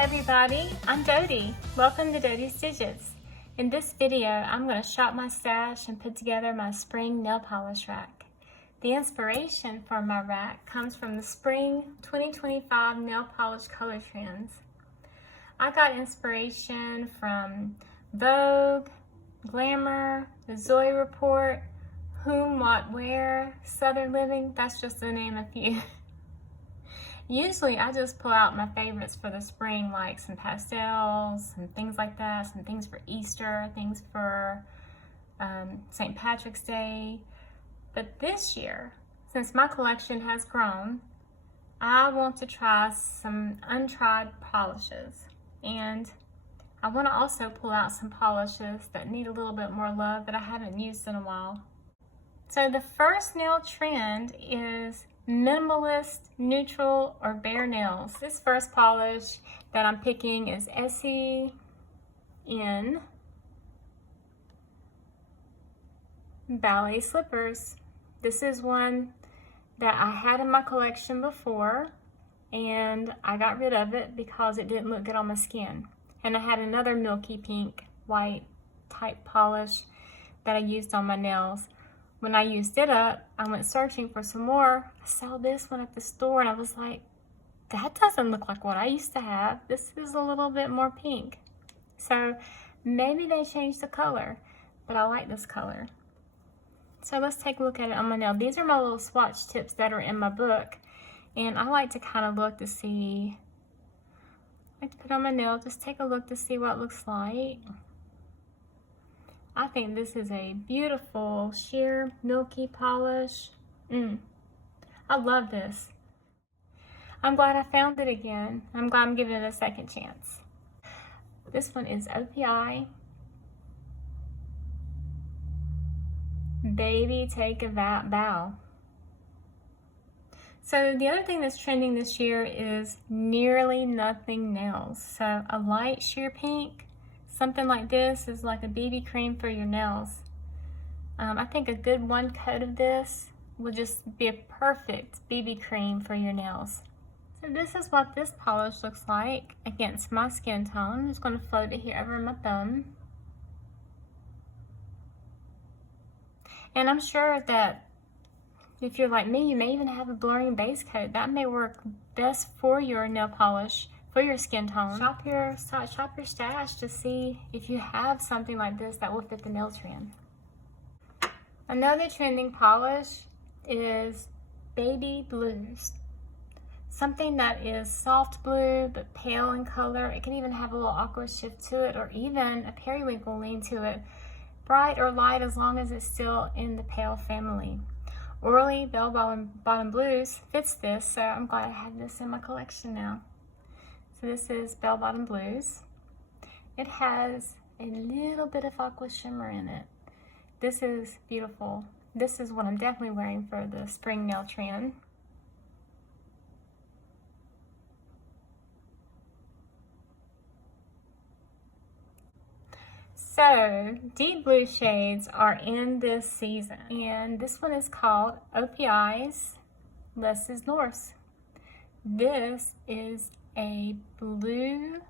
everybody, I'm Dodie. Welcome to Dodie's Digits. In this video, I'm going to shop my stash and put together my spring nail polish rack. The inspiration for my rack comes from the spring 2025 nail polish color trends. I got inspiration from Vogue, Glamour, the Zoe Report, whowhatwear, Southern Living, that's just to name a few. Usually I just pull out my favorites for the spring, like some pastels and things like that, some things for Easter, things for St. Patrick's Day. But this year, since my collection has grown, I want to try some untried polishes. And I want to also pull out some polishes that need a little bit more love that I haven't used in a while. So the first nail trend is minimalist, neutral, or bare nails. This first polish that I'm picking is Essie in Ballet Slippers. This is one that I had in my collection before and I got rid of it because it didn't look good on my skin. And I had another milky pink white type polish that I used on my nails. When I used it up, I went searching for some more. I saw this one at the store and I was like, that doesn't look like what I used to have. This is a little bit more pink. So maybe they changed the color, but I like this color. So let's take a look at it on my nail. These are my little swatch tips that are in my book. And I like to kind of look to see, I like to put on my nail, just take a look to see what it looks like. I think this is a beautiful sheer milky polish. I love this. I'm glad I found it again. I'm glad I'm giving it a second chance. This one is OPI. Baby, take a bow. So the other thing that's trending this year is nearly nothing nails. So a light sheer pink. Something like this is like a BB cream for your nails. I think a good one coat of this will just be a perfect BB cream for your nails. So this is what this polish looks like against my skin tone. I'm just going to float it here over my thumb. And I'm sure that if you're like me, you may even have a blurring base coat. That may work best for your nail polish, for your skin tone. Shop your stash to see if you have something like this that will fit the nail trend. Another trending polish is baby blues. Something that is soft blue but pale in color. It can even have a little aqua shift to it or even a periwinkle lean to it. Bright or light as long as it's still in the pale family. Orly bell bottom blues fits this, so I'm glad I have this in my collection now. So this is Bell Bottom Blues. It has a little bit of aqua shimmer in it. This is beautiful. This is what I'm definitely wearing for the spring nail trend. So deep blue shades are in this season. And this one is called OPI's Less is Norse. This is a blue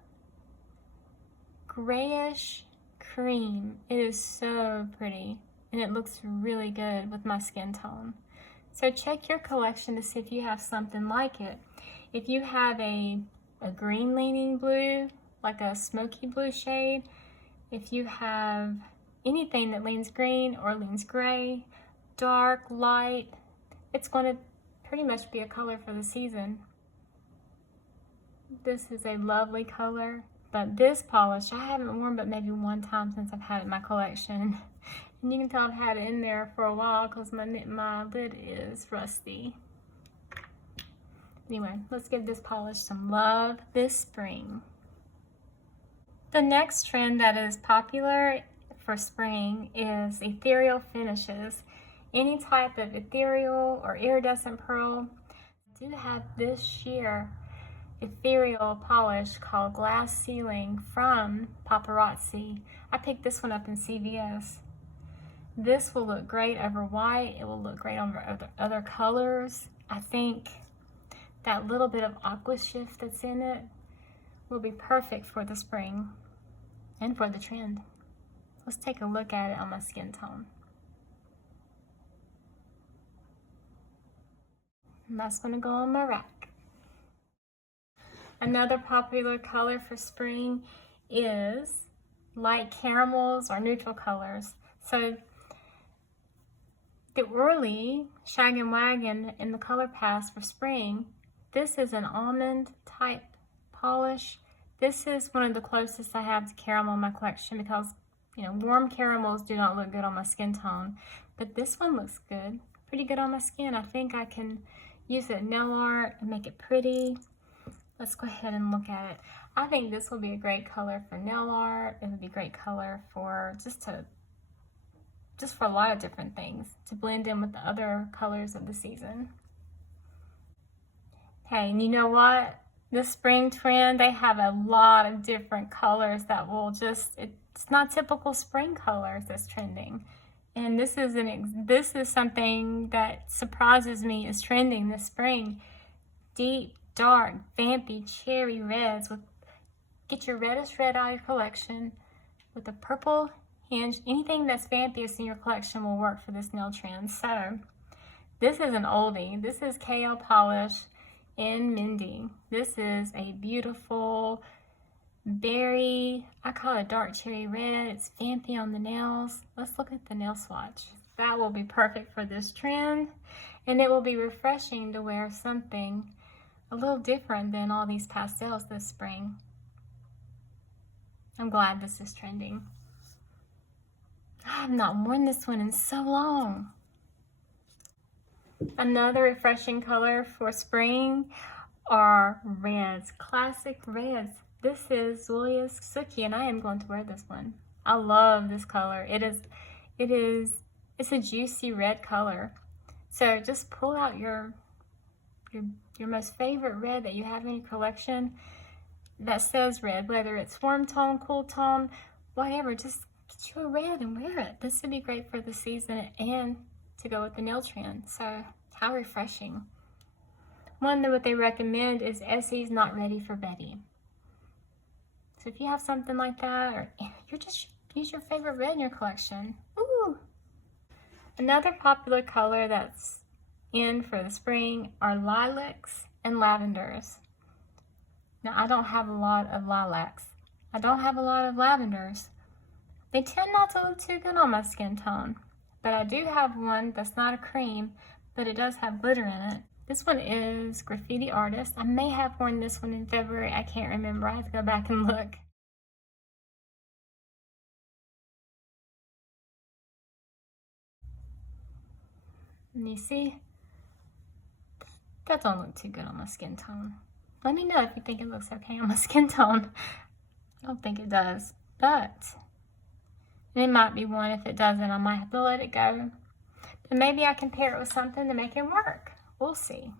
grayish cream. It is so pretty and it looks really good with my skin tone. So check your collection to see if you have something like it. If you have a green leaning blue, like a smoky blue shade, if you have anything that leans green or leans gray, dark, light, it's going to pretty much be a color for the season. This is a lovely color, but this polish I haven't worn but maybe one time since I've had it in my collection. And you can tell I've had it in there for a while because my lid is rusty. Anyway, let's give this polish some love this spring. The next trend that is popular for spring is Ethereal Finishes. Any type of ethereal or iridescent pearl. I do have this sheer ethereal polish called Glass Ceiling from Paparazzi. I picked this one up in CVS. This will look great over white. It will look great on other colors. I think that little bit of aqua shift that's in it will be perfect for the spring and for the trend. Let's take a look at it on my skin tone. And that's going to go on my rack. Another popular color for spring is light caramels or neutral colors. So the Orly Shag and Wagon in the color pass for spring, this is an almond type polish. This is one of the closest I have to caramel in my collection because, you know, warm caramels do not look good on my skin tone. But this one looks good, pretty good on my skin. I think I can use it in nail art and make it pretty. Let's go ahead and look at it. I think this will be a great color for nail art. It would be a great color for just for a lot of different things to blend in with the other colors of the season. Okay, and you know what? The spring trend, they have a lot of different colors that will just, it's not typical spring colors that's trending. And this is something that surprises me is trending this spring. Deep, dark, vampy cherry reds. Get your reddest red out of your collection with a purple hinge. Anything that's vampiest in your collection will work for this nail trend. So this is an oldie. This is KL Polish in Mindy. This is a beautiful berry, I call it dark cherry red. It's vampy on the nails. Let's look at the nail swatch. That will be perfect for this trend, and it will be refreshing to wear something a little different than all these pastels this spring. I'm glad this is trending. I have not worn this one in so long. Another refreshing color for spring are reds, classic reds. This is Zoya's Suki, and I am going to wear this one. I love this color. It's a juicy red color. So just pull out your most favorite red that you have in your collection that says red, whether it's warm tone, cool tone, whatever. Just get you a red and wear it. This would be great for the season and to go with the nail trend. So how refreshing. One that what they recommend is Essie's Not Ready for Betty. So if you have something like that, or you're just use your favorite red in your collection. Ooh. Another popular color that's in for the spring are lilacs and lavenders. Now I don't have a lot of lilacs. I don't have a lot of lavenders. They tend not to look too good on my skin tone. But I do have one that's not a cream, but it does have glitter in it. This one is Graffiti Artist. I may have worn this one in February. I can't remember. I have to go back and look. And you see, that don't look too good on my skin tone. Let me know if you think it looks okay on my skin tone. I don't think it does, but it might be one. If it doesn't, I might have to let it go. But maybe I can pair it with something to make it work. We'll see.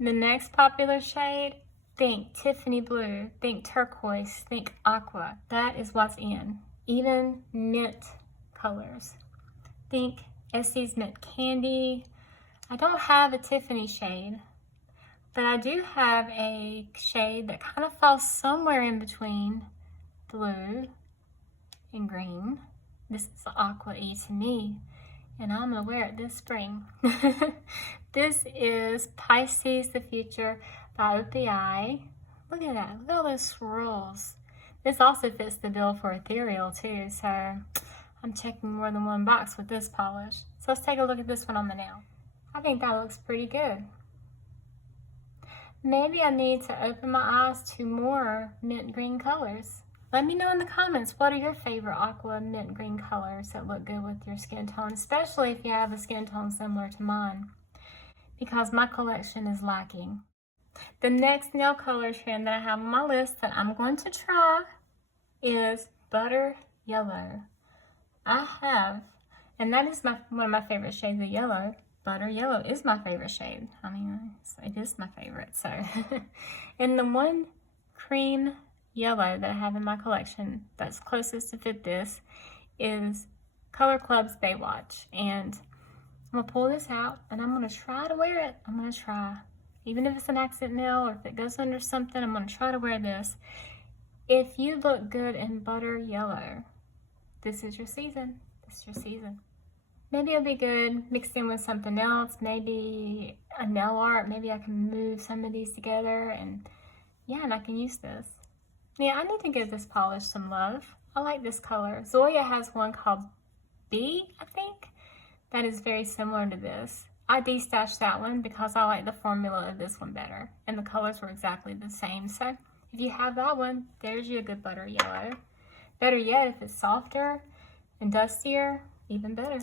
The next popular shade, think Tiffany blue, think turquoise, think aqua. That is what's in. Even mint colors. Think Essie's Mint Candy. I don't have a Tiffany shade, but I do have a shade that kind of falls somewhere in between blue and green. This is Aqua E to me, and I'm gonna wear it this spring. This is Pisces the Future by OPI. Look at that, look at all those swirls. This also fits the bill for ethereal too, so I'm checking more than one box with this polish. So let's take a look at this one on the nail. I think that looks pretty good. Maybe I need to open my eyes to more mint green colors. Let me know in the comments, what are your favorite aqua mint green colors that look good with your skin tone, especially if you have a skin tone similar to mine, because my collection is lacking. The next nail color trend that I have on my list that I'm going to try is Butter Yellow. I have, and that is one of my favorite shades of yellow. Butter Yellow is my favorite shade. I mean, it is my favorite. So, and the one cream yellow that I have in my collection that's closest to fit this is Color Club's Baywatch. And I'm gonna pull this out and I'm gonna try to wear it. I'm gonna try. Even if it's an accent nail or if it goes under something, I'm going to try to wear this. If you look good in butter yellow, this is your season. This is your season. Maybe it'll be good mixed in with something else, maybe a nail art. Maybe I can move some of these together and yeah, and I can use this. Yeah, I need to give this polish some love. I like this color. Zoya has one called B, I think, that is very similar to this. I destashed that one because I like the formula of this one better, and the colors were exactly the same. So if you have that one, there's your good butter yellow. Better yet, if it's softer and dustier, even better.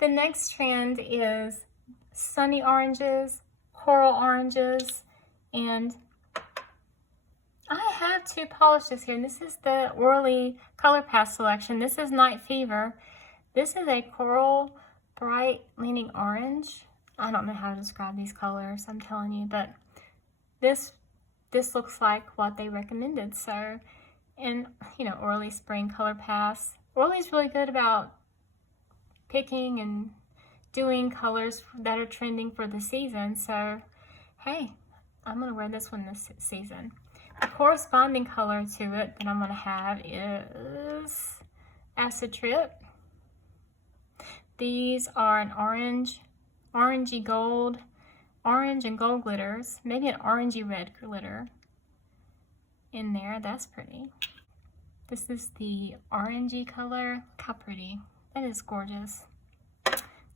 The next trend is sunny oranges, coral oranges, and I have two polishes here. This is the Orly Color Pass selection. This is Night Fever. This is a coral bright leaning orange. I don't know how to describe these colors, I'm telling you, but this looks like what they recommended. So, and you know, Orly Spring Color Pass. Orly's really good about picking and doing colors that are trending for the season. So, hey, I'm gonna wear this one this season. The corresponding color to it that I'm gonna have is Acid Trip. These are an orangey gold, orange and gold glitters, maybe an orangey red glitter in there. That's pretty. This is the orangey color. Look how pretty. That is gorgeous.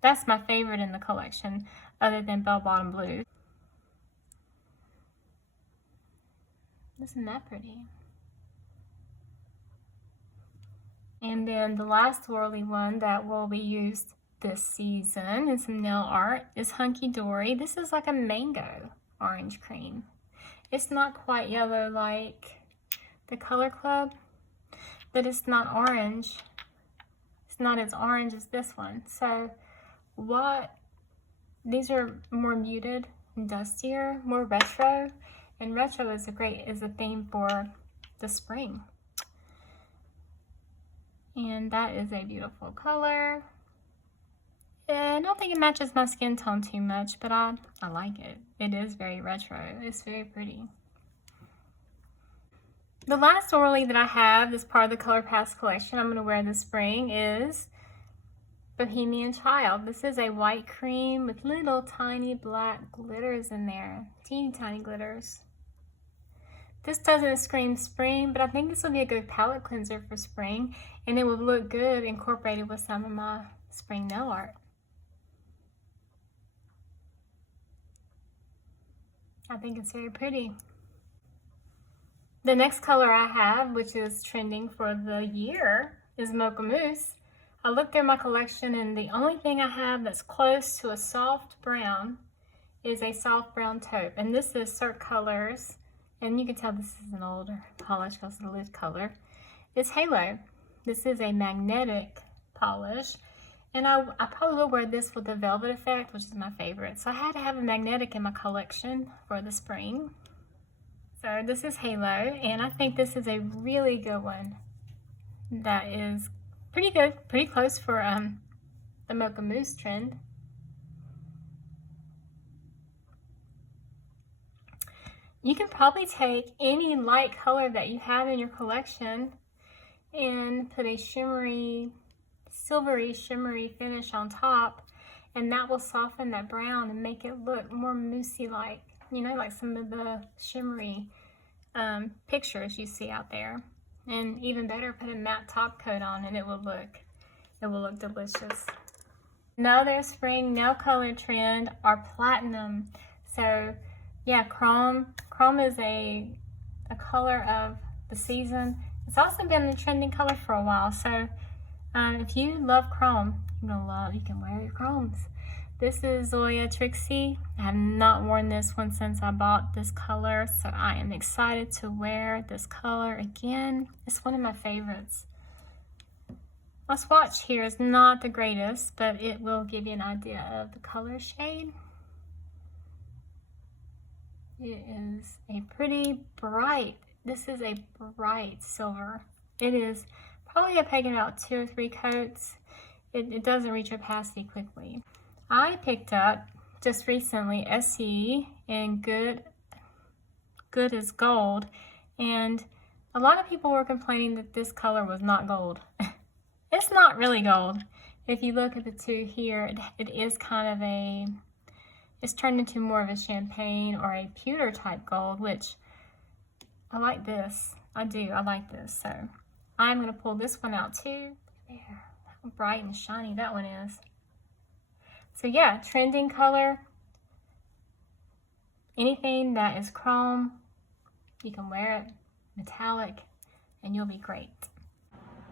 That's my favorite in the collection, other than Bell Bottom Blue. Isn't that pretty? And then the last swirly one that will be used this season in some nail art is Hunky Dory. This is like a mango orange cream. It's not quite yellow like the Color Club, but it's not orange. It's not as orange as this one. So these are more muted and dustier, more retro, and retro is a theme for the spring. And that is a beautiful color. And I don't think it matches my skin tone too much, but I like it. It is very retro. It's very pretty. The last orly that I have as part of the Color Pass collection I'm going to wear this spring is Bohemian Child. This is a white cream with little tiny black glitters in there. Teeny tiny glitters. This doesn't scream spring, but I think this will be a good palette cleanser for spring, and it will look good incorporated with some of my spring nail art. I think it's very pretty. The next color I have, which is trending for the year, is Mocha Mousse. I looked through my collection, and the only thing I have that's close to a soft brown is a soft brown taupe, and this is Cirque Colors. And you can tell this is an older polish because of the lid color. It's Halo. This is a magnetic polish. And I probably will wear this with the velvet effect, which is my favorite. So I had to have a magnetic in my collection for the spring. So this is Halo, and I think this is a really good one. That is pretty good, pretty close for the Mocha Mousse trend. You can probably take any light color that you have in your collection and put a shimmery, silvery, shimmery finish on top, and that will soften that brown and make it look more moussey-like, you know, like some of the shimmery pictures you see out there. And even better, put a matte top coat on and it will look delicious. Another spring nail color trend are platinum. So yeah, chrome is a color of the season. It's also been the trending color for a while. So if you love chrome, you can wear your chromes. This is Zoya Trixie. I have not worn this one since I bought this color, so I am excited to wear this color again. It's one of my favorites. My swatch here is not the greatest, but it will give you an idea of the color shade. It is a pretty bright, this is a bright silver. It is probably going to take about 2 or 3 coats. It doesn't reach opacity quickly. I picked up just recently, Essie in Good is Gold, and a lot of people were complaining that this color was not gold. It's not really gold. If you look at the two here, it is kind of it's turned into more of a champagne or a pewter type gold, which I like this. I like this. So I'm going to pull this one out too. There, how bright and shiny that one is. So yeah, trending color. Anything that is chrome, you can wear it, metallic, and you'll be great.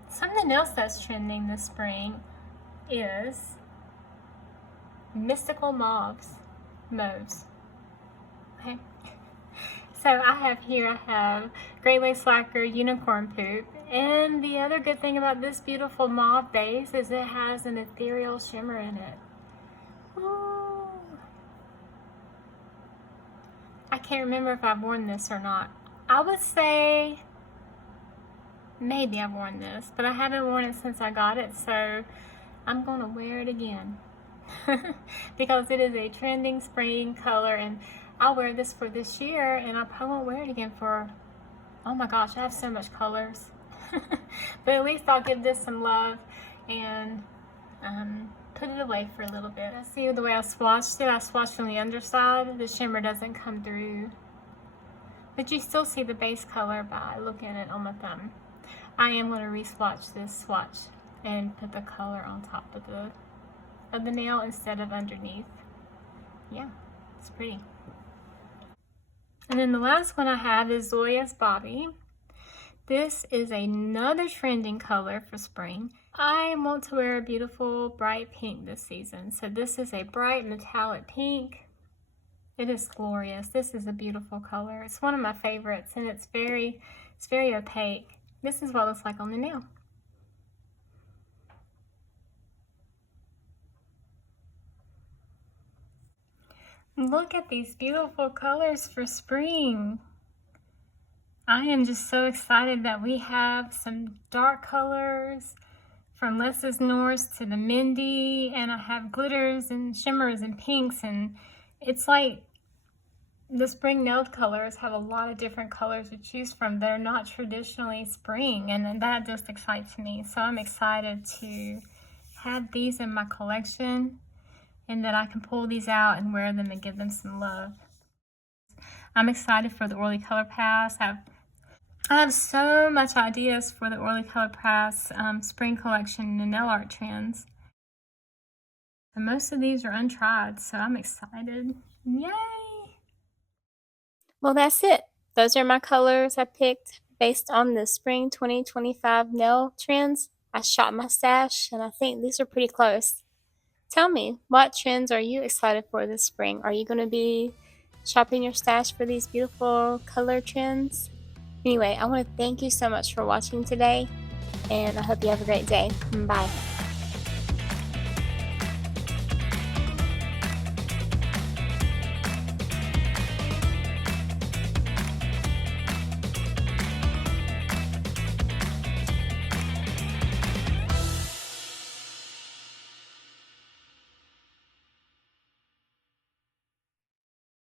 Something else that's trending this spring is mystical mauves. Okay. So I have Great Lace Lacquer Unicorn Poop, and the other good thing about this beautiful mauve base is it has an ethereal shimmer in it. Ooh. I can't remember if I've worn this or not. I would say maybe I've worn this, but I haven't worn it since I got it, so I'm gonna wear it again. Because it is a trending spring color, and I'll wear this for this year, and I probably won't wear it again for, oh my gosh, I have so much colors. But at least I'll give this some love and put it away for a little bit. See the way I swatched it? I swatched on the underside. The shimmer doesn't come through, but you still see the base color by looking at it on my thumb. I am going to re-swatch this swatch and put the color on top of the nail instead of underneath. Yeah, it's pretty. And then the last one I have is Zoya's Bobby. This is another trending color for spring. I want to wear a beautiful bright pink this season. So this is a bright metallic pink. It is glorious. This is a beautiful color. It's one of my favorites, and it's very opaque. This is what it looks like on the nail. Look at these beautiful colors for spring. I am just so excited that we have some dark colors from Les's Norse to the Mindy, and I have glitters and shimmers and pinks, and it's like the spring nail colors have a lot of different colors to choose from. They're not traditionally spring, and that just excites me. So I'm excited to have these in my collection, and that I can pull these out and wear them and give them some love. I'm excited for the Orly Color Pass. I have so much ideas for the Orly Color Pass spring collection and nail art trends. And most of these are untried, so I'm excited. Yay! Well, that's it. Those are my colors I picked based on the spring 2025 nail trends. I shot my stash, and I think these are pretty close. Tell me, what trends are you excited for this spring? Are you going to be shopping your stash for these beautiful color trends? Anyway, I want to thank you so much for watching today, and I hope you have a great day. Bye.